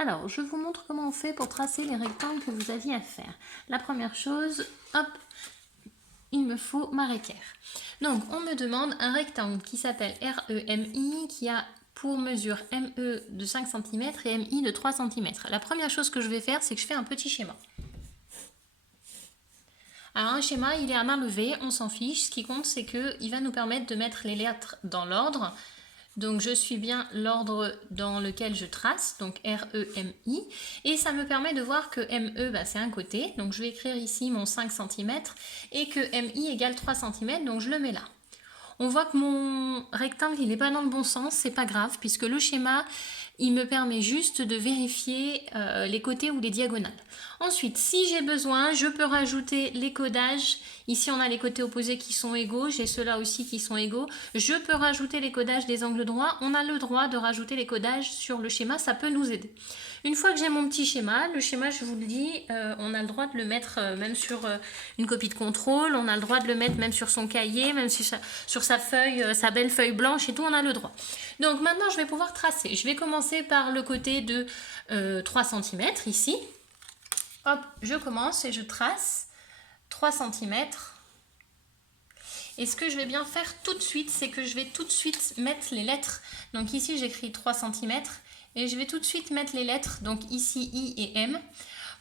Alors, je vous montre comment on fait pour tracer les rectangles que vous aviez à faire. La première chose, hop, il me faut ma équerre. Donc, on me demande un rectangle qui s'appelle REMI, qui a pour mesure ME de 5 cm et MI de 3 cm. La première chose que je vais faire, c'est que je fais un petit schéma. Alors un schéma, il est à main levée, on s'en fiche. Ce qui compte, c'est qu'il va nous permettre de mettre les lettres dans l'ordre. Donc je suis bien l'ordre dans lequel je trace, donc R-E-M-I, et ça me permet de voir que M-E, c'est un côté, donc je vais écrire ici mon 5 cm, et que M-I égale 3 cm, donc je le mets là. On voit que mon rectangle, il n'est pas dans le bon sens, c'est pas grave, puisque le schéma, il me permet juste de vérifier les côtés ou les diagonales. Ensuite, si j'ai besoin, je peux rajouter les codages. Ici, on a les côtés opposés qui sont égaux, j'ai ceux-là aussi qui sont égaux. Je peux rajouter les codages des angles droits. On a le droit de rajouter les codages sur le schéma, ça peut nous aider. Une fois que j'ai mon petit schéma, le schéma, je vous le dis, on a le droit de le mettre même sur une copie de contrôle, on a le droit de le mettre même sur son cahier, même sur sa feuille, sa belle feuille blanche et tout, on a le droit. Donc maintenant, je vais pouvoir tracer. Je vais commencer par le côté de 3 cm ici. Hop, je commence et je trace 3 cm. Et ce que je vais bien faire tout de suite, c'est que je vais tout de suite mettre les lettres. Donc ici, j'écris 3 cm. Et je vais tout de suite mettre les lettres, donc ici I et M,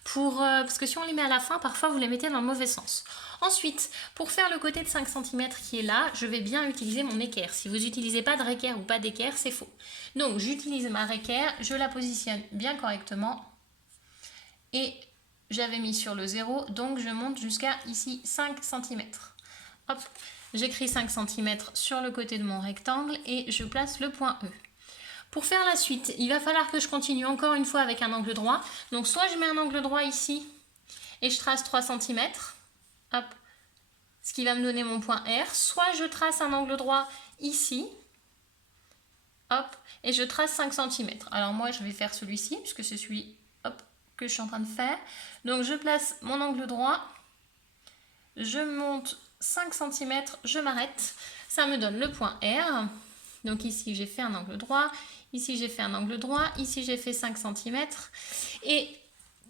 parce que si on les met à la fin, parfois vous les mettez dans le mauvais sens. Ensuite, pour faire le côté de 5 cm qui est là, je vais bien utiliser mon équerre. Si vous n'utilisez pas de équerre ou pas d'équerre, c'est faux. Donc j'utilise ma équerre, je la positionne bien correctement. Et j'avais mis sur le 0, donc je monte jusqu'à ici 5 cm. Hop, j'écris 5 cm sur le côté de mon rectangle et je place le point E. Pour faire la suite, il va falloir que je continue encore une fois avec un angle droit. Donc soit je mets un angle droit ici et je trace 3 cm, hop, ce qui va me donner mon point R. Soit je trace un angle droit ici, hop, et je trace 5 cm. Alors moi je vais faire celui-ci, puisque c'est celui que je suis en train de faire. Donc je place mon angle droit, je monte 5 cm, je m'arrête. Ça me donne le point R. Donc ici j'ai fait un angle droit. Ici, j'ai fait un angle droit. Ici, j'ai fait 5 cm. Et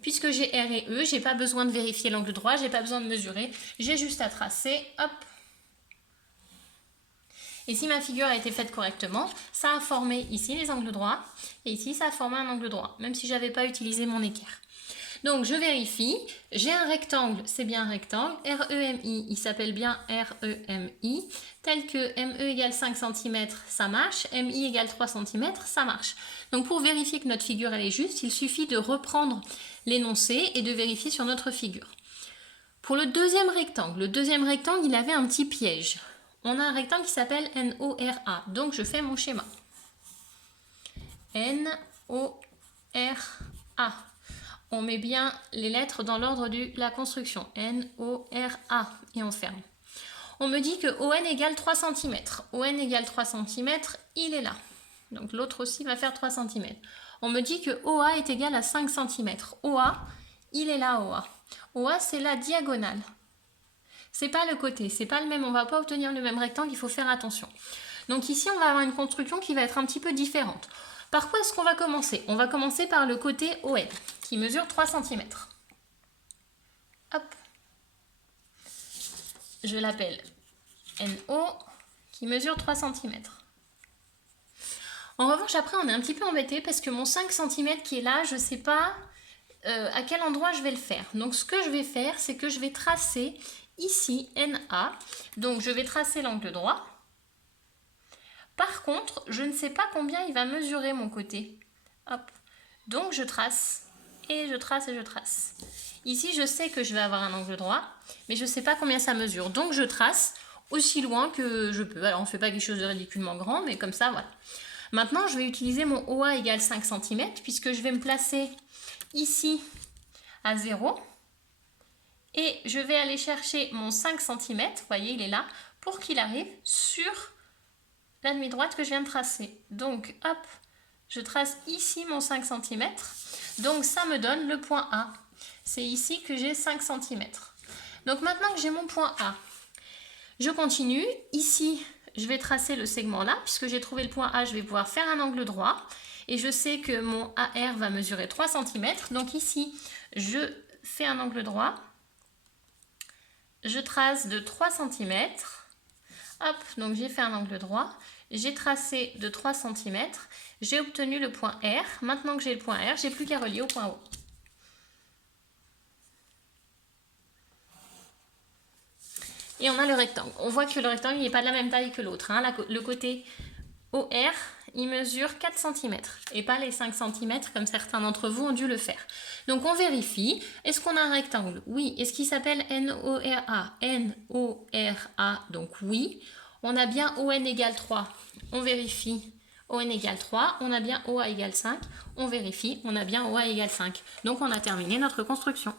puisque j'ai R et E, je n'ai pas besoin de vérifier l'angle droit. Je n'ai pas besoin de mesurer. J'ai juste à tracer. Hop. Et si ma figure a été faite correctement, ça a formé ici les angles droits. Et ici, ça a formé un angle droit, même si je n'avais pas utilisé mon équerre. Donc, je vérifie. J'ai un rectangle, c'est bien un rectangle. REMI, il s'appelle bien REMI. Tel que ME égale 5 cm, ça marche. MI égale 3 cm, ça marche. Donc, pour vérifier que notre figure elle est juste, il suffit de reprendre l'énoncé et de vérifier sur notre figure. Pour le deuxième rectangle, il avait un petit piège. On a un rectangle qui s'appelle NORA. Donc, je fais mon schéma. NORA. On met bien les lettres dans l'ordre de la construction. N-O-R-A. Et on ferme. On me dit que ON égale 3 cm. ON égale 3 cm, il est là. Donc l'autre aussi va faire 3 cm. On me dit que OA est égal à 5 cm. OA, il est là, OA. OA, c'est la diagonale. C'est pas le côté, c'est pas le même. On va pas obtenir le même rectangle, il faut faire attention. Donc ici, on va avoir une construction qui va être un petit peu différente. Par quoi est-ce qu'on va commencer? On va commencer par le côté ON, qui mesure 3 cm. Hop. Je l'appelle NO, qui mesure 3 cm. En revanche, après, on est un petit peu embêté parce que mon 5 cm qui est là, je ne sais pas à quel endroit je vais le faire. Donc, ce que je vais faire, c'est que je vais tracer ici NA. Donc, je vais tracer l'angle droit. Par contre, je ne sais pas combien il va mesurer mon côté. Hop. Donc, je trace et je trace et je trace. Ici, je sais que je vais avoir un angle droit, mais je ne sais pas combien ça mesure. Donc, je trace aussi loin que je peux. Alors, on ne fait pas quelque chose de ridiculement grand, mais comme ça, voilà. Maintenant, je vais utiliser mon OA égale 5 cm, puisque je vais me placer ici à 0. Et je vais aller chercher mon 5 cm, vous voyez, il est là, pour qu'il arrive sur la demi-droite que je viens de tracer. Donc, hop, je trace ici mon 5 cm. Donc, ça me donne le point A. C'est ici que j'ai 5 cm. Donc, maintenant que j'ai mon point A, je continue. Ici, je vais tracer le segment là. Puisque j'ai trouvé le point A, je vais pouvoir faire un angle droit. et je sais que mon AR va mesurer 3 cm. Donc ici, je fais un angle droit, je trace de 3 cm. Hop, donc j'ai fait un angle droit, j'ai tracé de 3 cm, j'ai obtenu le point R. Maintenant que j'ai le point R, j'ai plus qu'à relier au point O. Et on a le rectangle. On voit que le rectangle n'est pas de la même taille que l'autre. Hein. Le côté OR, il mesure 4 cm et pas les 5 cm comme certains d'entre vous ont dû le faire. Donc on vérifie. Est-ce qu'on a un rectangle? Oui. Est-ce qu'il s'appelle NORA? NORA, donc oui. On a bien ON égale 3. On vérifie. ON égale 3. On a bien OA égale 5. On vérifie. On a bien OA égale 5. Donc on a terminé notre construction.